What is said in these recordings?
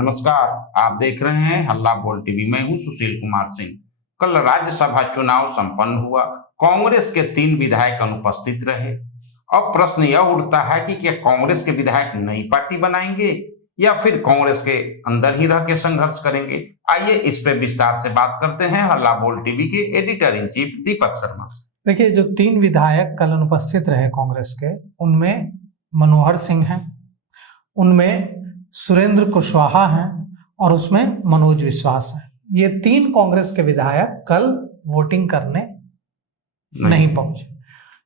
नमस्कार, आप देख रहे हैं हल्ला बोल टीवी। मैं हूं सुशील कुमार सिंह। कल राज्यसभा चुनाव संपन्न हुआ। कांग्रेस के 3 विधायक अनुपस्थित रहे। अब प्रश्न यह उठता है कि क्या कांग्रेस के विधायक नई पार्टी बनाएंगे या फिर कांग्रेस के अंदर ही रह के संघर्ष करेंगे। आइए इस पे विस्तार से बात करते हैं हल्ला बोल टीवी के editor in chief Deepak Sharma से। देखिए, जो 3 विधायक कल अनुपस्थित रहे कांग्रेस के, उनमें मनोहर सिंह हैं, उनमें सुरेंद्र कुशवाहा हैं और उसमें मनोज विश्वास हैं। ये 3 कांग्रेस के विधायक कल वोटिंग करने नहीं पहुंचे।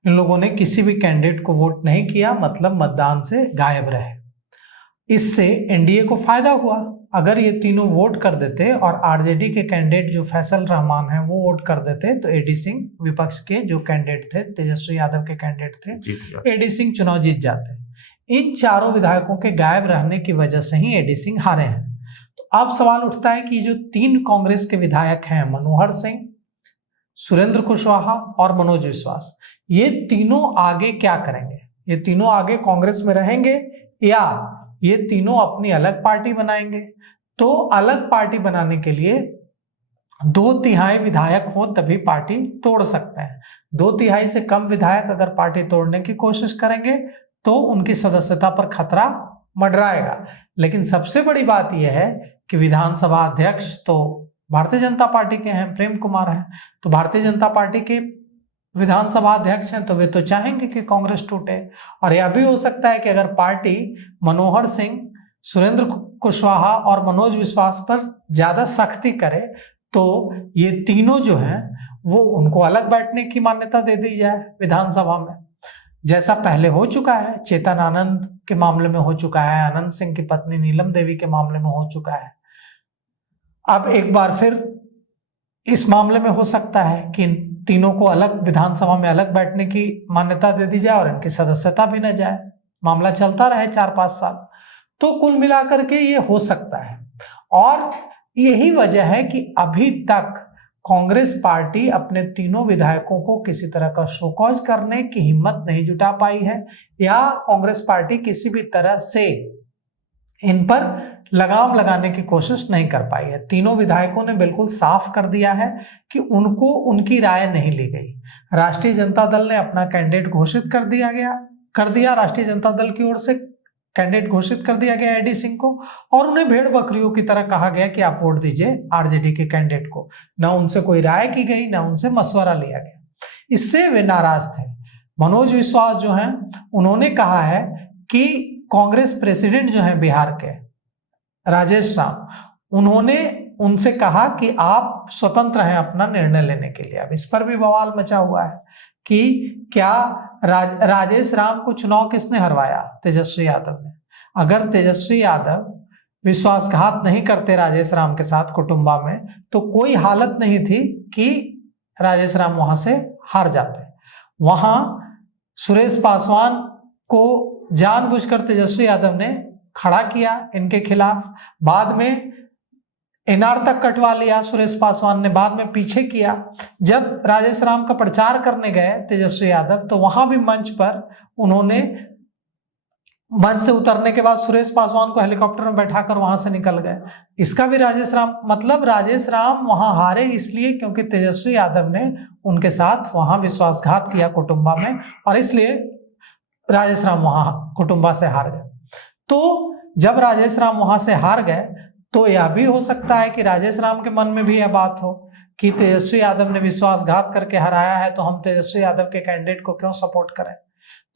इन लोगों ने किसी भी कैंडिडेट को वोट नहीं किया, मतलब मतदान से गायब रहे। इससे एनडीए को फायदा हुआ। अगर ये तीनों वोट कर देते और आरजेडी के कैंडिडेट जो फैसल रहमान है वो वोट कर देते तो एडी सिंह, विपक्ष के जो कैंडिडेट थे, तेजस्वी यादव के कैंडिडेट थे, एडी सिंह चुनाव जीत जाते। इन चारों विधायकों के गायब रहने की वजह से ही एडी सिंह हारे हैं। तो अब सवाल उठता है कि जो 3 कांग्रेस के विधायक हैं, मनोहर सिंह, सुरेंद्र कुशवाहा और मनोज विश्वास, ये तीनों आगे क्या करेंगे? ये तीनों आगे कांग्रेस में रहेंगे या ये तीनों अपनी अलग पार्टी बनाएंगे? तो अलग पार्टी बनाने के लिए 2/3 विधायक हो तभी पार्टी तोड़ सकते हैं। 2/3 से कम विधायक अगर पार्टी तोड़ने की कोशिश करेंगे तो उनकी सदस्यता पर खतरा मंडराएगा। लेकिन सबसे बड़ी बात यह है कि विधानसभा अध्यक्ष तो भारतीय जनता पार्टी के हैं, प्रेम कुमार हैं। तो भारतीय जनता पार्टी के विधानसभा अध्यक्ष हैं तो वे तो चाहेंगे कि कांग्रेस टूटे। और यह भी हो सकता है कि अगर पार्टी मनोहर सिंह, सुरेंद्र कुशवाहा और मनोज विश्वास पर ज्यादा सख्ती करे तो ये तीनों जो हैं वो उनको अलग बैठने की मान्यता दे दी जाए विधानसभा में, जैसा पहले हो चुका है। चेतन आनंद के मामले में हो चुका है, अनंत सिंह की पत्नी नीलम देवी के मामले में हो चुका है। अब एक बार फिर इस मामले में हो सकता है कि इन तीनों को अलग विधानसभा में अलग बैठने की मान्यता दे दी जाए और इनकी सदस्यता भी न जाए, मामला चलता रहे 4-5 साल। तो कुल मिलाकर के ये हो सकता है। और यही वजह है कि अभी तक कांग्रेस पार्टी अपने तीनों विधायकों को किसी तरह का शोकॉज करने की हिम्मत नहीं जुटा पाई है, या कांग्रेस पार्टी किसी भी तरह से इन पर लगाम लगाने की कोशिश नहीं कर पाई है। तीनों विधायकों ने बिल्कुल साफ कर दिया है कि उनको उनकी राय नहीं ली गई। राष्ट्रीय जनता दल ने अपना कैंडिडेट घोषित कर दिया। राष्ट्रीय जनता दल की ओर से कैंडिडेट घोषित कर दिया गया एडी सिंह को, और उन्हें भेड़ बकरियों की तरह कहा गया कि आप वोट दीजिए आरजेडी के कैंडिडेट को। ना उनसे कोई राय की गई, ना उनसे मशवरा लिया गया। इससे वे नाराज थे। मनोज विश्वास जो हैं, उन्होंने कहा है कि कांग्रेस प्रेसिडेंट जो हैं बिहार के, राजेश राम, उन्होंने उनसे कहा कि आप स्वतंत्र हैं अपना निर्णय लेने के लिए। अब इस पर भी बवाल मचा हुआ है कि क्या राजेश राम को चुनाव किसने हरवाया? तेजस्वी यादव ने। अगर तेजस्वी यादव विश्वासघात नहीं करते राजेश राम के साथ कुटुंबा में, तो कोई हालत नहीं थी कि राजेश राम वहां से हार जाते। वहां सुरेश पासवान को जानबूझकर तेजस्वी यादव ने खड़ा किया इनके खिलाफ। बाद में एनआर तक कटवा लिया सुरेश पासवान ने, बाद में पीछे किया। जब राजेश राम का प्रचार करने गए तेजस्वी यादव, तो वहां भी मंच पर उन्होंने, मंच से उतरने के बाद सुरेश पासवान को हेलीकॉप्टर में बैठाकर वहां से निकल गए। इसका भी राजेश राम वहां हारे इसलिए क्योंकि तेजस्वी यादव ने उनके साथ वहां विश्वासघात किया कुटुंबा में, और इसलिए राजेश राम वहां कुटुंबा से हार गए। तो जब राजेश राम वहां से हार गए तो यह भी हो सकता है कि राजेश राम के मन में भी यह बात हो कि तेजस्वी यादव ने विश्वासघात करके हराया है, तो हम तेजस्वी यादव के कैंडिडेट को क्यों सपोर्ट करें।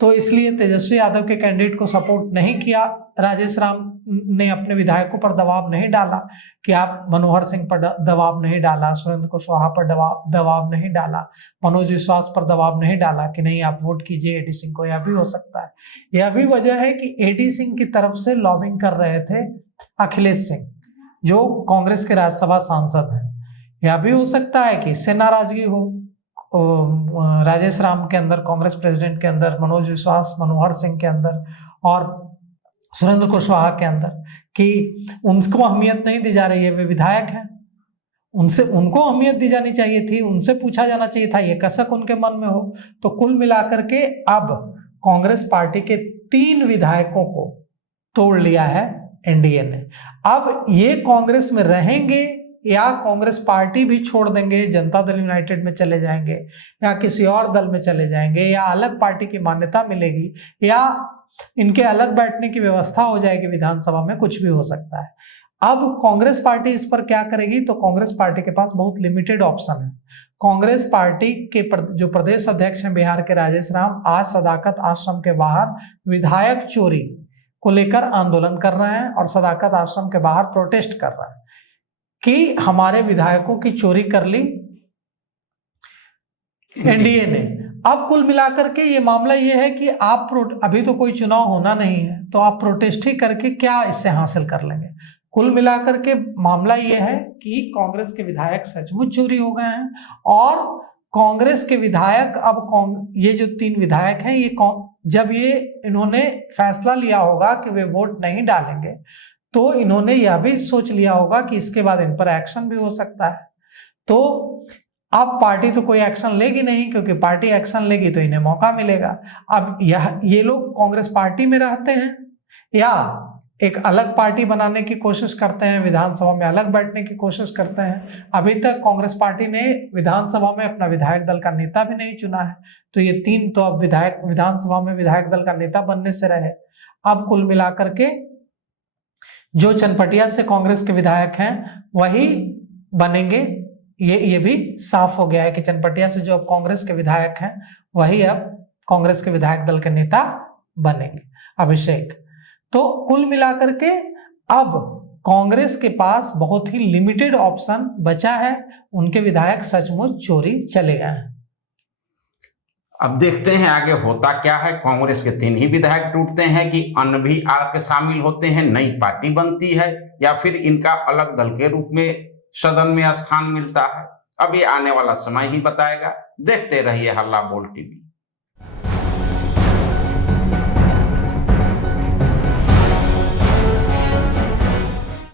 तो इसलिए तेजस्वी यादव के कैंडिडेट को सपोर्ट नहीं किया। राजेश राम ने अपने विधायकों पर दबाव नहीं डाला कि आप, मनोहर सिंह पर दबाव नहीं डाला, सुरेंद्र कुशवाहा पर दबाव नहीं डाला, मनोज विश्वास पर दबाव नहीं डाला कि नहीं आप वोट कीजिए एडी सिंह को। यह भी हो सकता है। यह भी वजह है कि एडी सिंह की तरफ से लॉबिंग कर रहे थे अखिलेश सिंह, जो कांग्रेस के राज्यसभा सांसद हैं। यह भी हो सकता है कि इससे नाराजगी हो राजेश राम के अंदर, कांग्रेस प्रेसिडेंट के अंदर, मनोज विश्वास, मनोहर सिंह के अंदर और सुरेंद्र कुशवाहा के अंदर, कि उनको अहमियत नहीं दी जा रही है। वे विधायक हैं, उनको अहमियत दी जानी चाहिए थी, उनसे पूछा जाना चाहिए था, ये कसक उनके मन में हो। तो कुल मिलाकर के अब कांग्रेस पार्टी के 3 विधायकों को तोड़ लिया है एनडीए ने। अब ये कांग्रेस में रहेंगे या कांग्रेस पार्टी भी छोड़ देंगे, जनता दल यूनाइटेड में चले जाएंगे या किसी और दल में चले जाएंगे या अलग पार्टी की मान्यता मिलेगी या इनके अलग बैठने की व्यवस्था हो जाएगी विधानसभा में, कुछ भी हो सकता है। अब कांग्रेस पार्टी इस पर क्या करेगी, तो कांग्रेस पार्टी के पास बहुत लिमिटेड ऑप्शन है। कांग्रेस पार्टी के जो प्रदेश अध्यक्ष हैं बिहार के राजेश राम, आज सदाकत आश्रम के बाहर विधायक चोरी को लेकर आंदोलन कर रहे हैं और सदाकत आश्रम के बाहर प्रोटेस्ट कर रहे हैं कि हमारे विधायकों की चोरी कर ली एनडीए ने। अब कुल मिलाकर के ये मामला ये है कि आप अभी तो कोई चुनाव होना नहीं है, तो आप प्रोटेस्ट ही करके क्या इससे हासिल कर लेंगे। कुल मिलाकर के मामला ये है कि कांग्रेस के विधायक सचमुच चोरी हो गए हैं और कांग्रेस के विधायक अब ये जो 3 विधायक हैं, ये जब ये इन्होंने फैसला लिया होगा कि वे वोट नहीं डालेंगे, तो इन्होंने यह भी सोच लिया होगा कि इसके बाद इन पर एक्शन भी हो सकता है। तो अब पार्टी तो कोई एक्शन लेगी नहीं, क्योंकि पार्टी एक्शन लेगी तो इन्हें मौका मिलेगा। अब ये लोग कांग्रेस पार्टी में रहते हैं या एक अलग पार्टी बनाने की कोशिश करते हैं, विधानसभा में अलग बैठने की कोशिश करते हैं। अभी तक कांग्रेस पार्टी ने विधानसभा में अपना विधायक दल का नेता भी नहीं चुना है, तो ये 3 तो अब विधानसभा में विधायक दल का नेता बनने से रहे। अब कुल मिलाकर के जो चनपटिया से कांग्रेस के विधायक हैं वही बनेंगे। ये भी साफ हो गया है कि चनपटिया से जो अब कांग्रेस के विधायक हैं वही अब कांग्रेस के विधायक दल के नेता बनेंगे, अभिषेक। तो कुल मिलाकर के अब कांग्रेस के पास बहुत ही लिमिटेड ऑप्शन बचा है, उनके विधायक सचमुच चोरी चले गए हैं। अब देखते हैं आगे होता क्या है। कांग्रेस के 3 ही विधायक टूटते हैं कि अन्य भी आके शामिल होते हैं, नई पार्टी बनती है या फिर इनका अलग दल के रूप में सदन में स्थान मिलता है। अब ये आने वाला समय ही बताएगा। देखते रहिए हल्ला बोल टीवी।